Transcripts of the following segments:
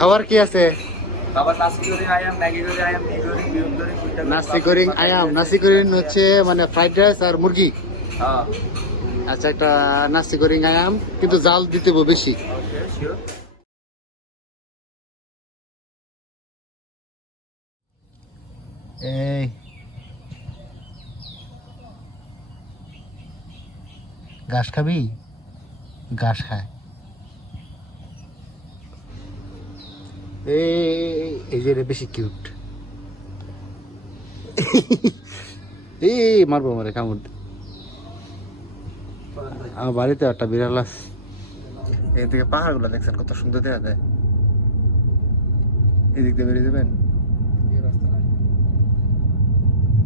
খাবার কি আছে? খাবার নাসি গোরিং আয়াম, ম্যাগি গোরিং আয়াম, এগ গোরিং, বিউন গোরিং, কুইন্টাল নাসি গোরিং আয়াম, নাসি গোরিং হচ্ছে মানে ফ্রাইড রাইস আর মুরগি। হ্যাঁ আচ্ছা, একটা নাসি গোরিং আয়াম, কিন্তু জাল দিতে হবে বেশি। Okay sure. এই ঘাস খাবি? ঘাস খায়। এই যে বেশি কিউট। এই মারবো মারে কামড়। আমার বাড়িতে একটা বিড়াল আছে। এদিকে পাহাড় গুলো দেখছেন কত সুন্দর দেখা যায়। এদিক দিয়ে বেরিয়ে যাবেন,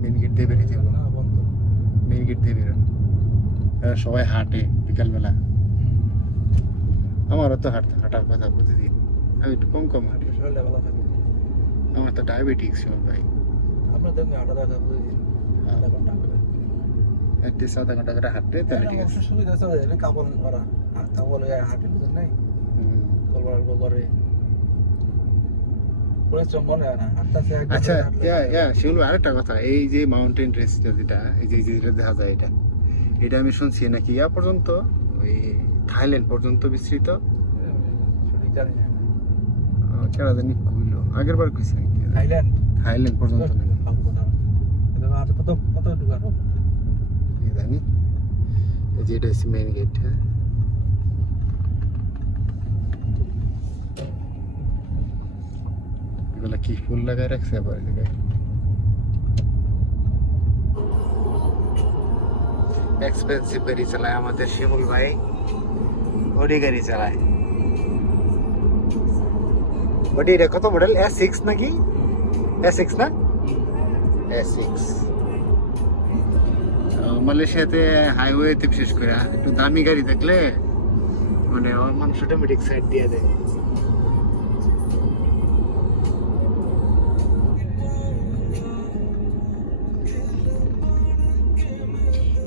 মেন গেট দিয়ে বেরিয়ে যাবো, মেন গেট দিয়ে বেরোন। সবাই হাঁটে বিকালবেলা, আমারও তো হাঁটার কথা প্রতিদিন। আমি একটু কম কম হাঁটি, আমার তো ডায়াবেটিক্স ভাই। অ্যাটলিস্ট আধা ঘন্টা করে হাঁটতে তাহলে ঠিক আছে। আচ্ছা শিমুল ভাই, আরেকটা কথা, এই যে মাউন্টেন রেস যেটা, এই যে যেটা দেখা যায়, এটা আমি শুনছি নাকি ইয়া পর্যন্ত, ওই থাইল্যান্ড পর্যন্ত বিস্তৃত। কেডা জানি কইলো, আগের বার কইছে নাকি থাইল্যান্ড পর্যন্ত নাকি জানি। এই যে এটা হচ্ছে মেইন গেট। হ্যাঁ, এগুলা কি ফুল লাগাই রাখছে আবার এই জায়গায়। এক্সপেন্সিভ গাড়ি চালায় আমাদের শিমুল ভাই, ওডি গাড়ি চালায়। ওডি এটা কত মডেল? S6 নাকি? S6 না? S6। মালয়েশিয়াতে হাইওয়েতে বিশেষ করে একটু দামি গাড়ি দেখলে মানে মানুষ অটোমেটিক সাইড দিয়ে দেয়।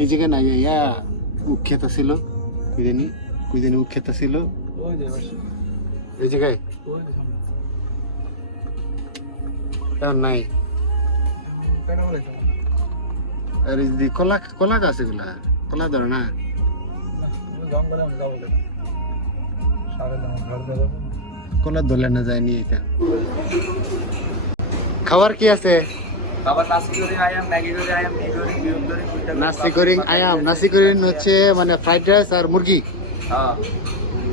এই জায়গায় না ইয়া উক্ষেত ছিল, কুই জানি উক্ষেত ছিল এই জায়গায়, এখন নাই। আর এই যে কলা গাছ, এগুলা কলা ধরে না, কলা ধরলে না যায়নি। এটা খাবার কি আছে? খাবার নাসি গোরিং আয়াম, ম্যাগি গোরিং আয়াম, এগ গোরিং, বিউন গোরিং, কুইন্টাল নাসি গোরিং আয়াম, নাসি গোরিং হচ্ছে মানে ফ্রাইড রাইস আর মুরগি। হ্যাঁ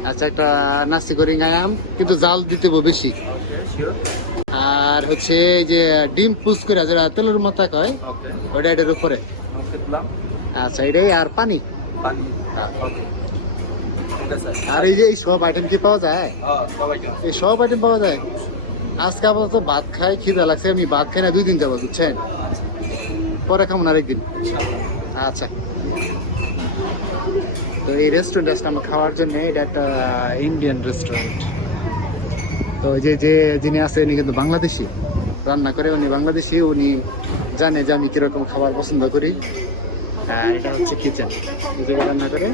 আচ্ছা, একটা নাসি গোরিং আয়াম, কিন্তু জাল দিতে হবে বেশি। Okay sure. আর হচ্ছে এই যে ডিম পুস করে যেটা তেলের মাথা কয়, ওকে ওইটা এটার উপরে। ওকে দিলাম আচ্ছা, এটাই। আর পানি। পানি। ওকে ওকে স্যার। আর এই যে এই সব আইটেম কি পাওয়া যায়? হ্যাঁ সবাইকে এই সব আইটেম পাওয়া যায়। আজকে আপাতত ভাত খাই, খিদা লাগছে, আমি ভাত খাই না 2 দিন যাবো, বুঝছেন? পরে খাবো না আরেকদিন। আচ্ছা, তো এই রেস্টুরেন্ট আসলে আমরা খাওয়ার জন্য, এটা একটা ইন্ডিয়ান রেস্টুরেন্ট। তো যিনি আছে উনি কিন্তু বাংলাদেশি, রান্না করে উনি বাংলাদেশি, উনি জানে যে আমি কিরকম খাবার পছন্দ করি। এটা হচ্ছে কিচেন, রান্না করে।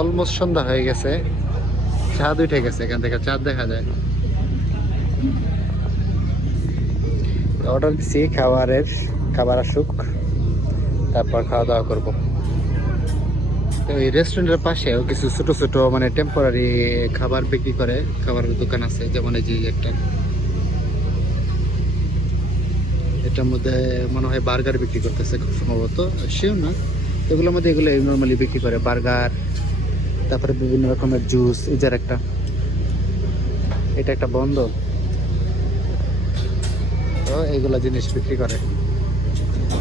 অলমোস্ট সন্ধ্যা হয়ে গেছে, চাঁদ উঠে গেছে, এখান থেকে চাঁদ দেখা যায়। অর্ডার দিচ্ছি খাবার আসুক, তারপর খাওয়া দাওয়া করবো। তো এই রেস্টুরেন্টের পাশেও কিছু ছোট ছোট মানে টেম্পোরারি খাবার বিক্রি করে, খাবারের দোকান আছে। যেমন এই যে একটা, এটার মধ্যে মনে হয় বার্গার বিক্রি করতেছে খুব সম্ভবত, সেও না। এগুলোর মধ্যে এগুলো নর্মালি বিক্রি করে বার্গার, তারপরে বিভিন্ন রকমের জুস। এই যে এটা একটা বন্ধ, তো এইগুলা জিনিস বিক্রি করে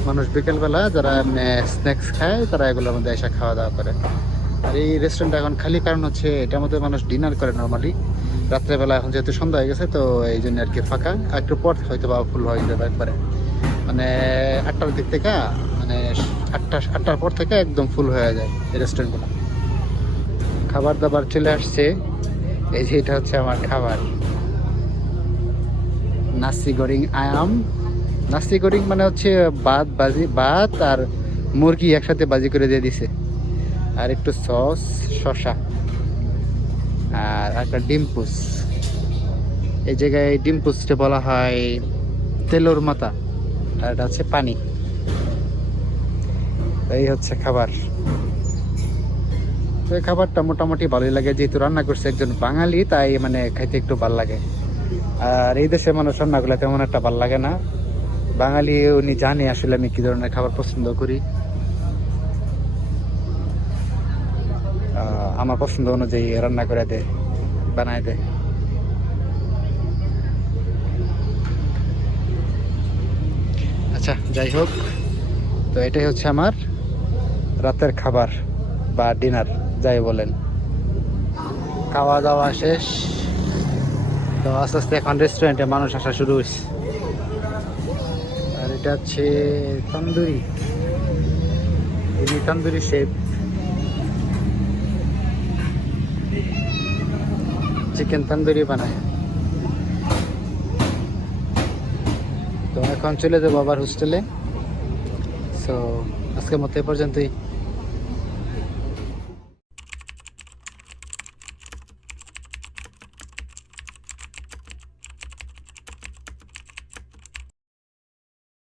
মানুষ বিকেলবেলা, যারা স্ন্যাক্স খায় তারা এগুলোর মধ্যে এসে খাওয়া দাওয়া করে। আর এই রেস্টুরেন্টটা এখন খালি কারণ হচ্ছে এটার মধ্যে মানুষ ডিনার করে নর্মালি রাত্রেবেলা। এখন যেহেতু সন্ধ্যা হয়ে গেছে, তো এই জন্য আর কি ফাঁকা। একটু পর হয়তো বা ফুল হয়ে যাবে একবারে, মানে 8টার দিক থেকে, মানে 8টার পর থেকে একদম ফুল হয়ে যায় এই রেস্টুরেন্টগুলো। খাবার দাবার চলে আসছে। এই যে এটা হচ্ছে আমার খাবার, নাসি গোরিং আয়াম। নাসি গোরিং মানে হচ্ছে ভাত আর মুরগি একসাথে বাজি করে দিয়ে দিছে, আর একটু সস, শসা, আর একটা ডিম পুস। এই জায়গায় ডিম পুষতে বলা হয় তেলোর মাথা, আর এটা হচ্ছে পানি। এই হচ্ছে খাবার। তো এই খাবারটা মোটামুটি ভালোই লাগে, যেহেতু রান্না করছে একজন বাঙালি, তাই মানে খাইতে একটু ভালো লাগে। আর এই দেশের মানুষ রান্নাগুলো তেমন একটা ভালো লাগে না। বাঙালি উনি জানে আসলে আমি কি ধরনের খাবার পছন্দ করি। আমার পছন্দ অনুযায়ী রান্না করে দেয়, বানায় দেয়। আচ্ছা, যাই হোক, তো এটাই হচ্ছে আমার রাতের খাবার বা ডিনার যাই বলেন। খাওয়া দাওয়া শেষ, তো আস্তে আস্তে এখন রেস্টুরেন্টে মানুষ আসা শুরু হয়েছে। আর এটা হচ্ছে তন্দুরি, তন্দুরি শেফ, চিকেন তন্দুরি বানায়। তো এখন চলে যাবো আবার হোস্টেলে। সো আজকের মতো এ পর্যন্তই।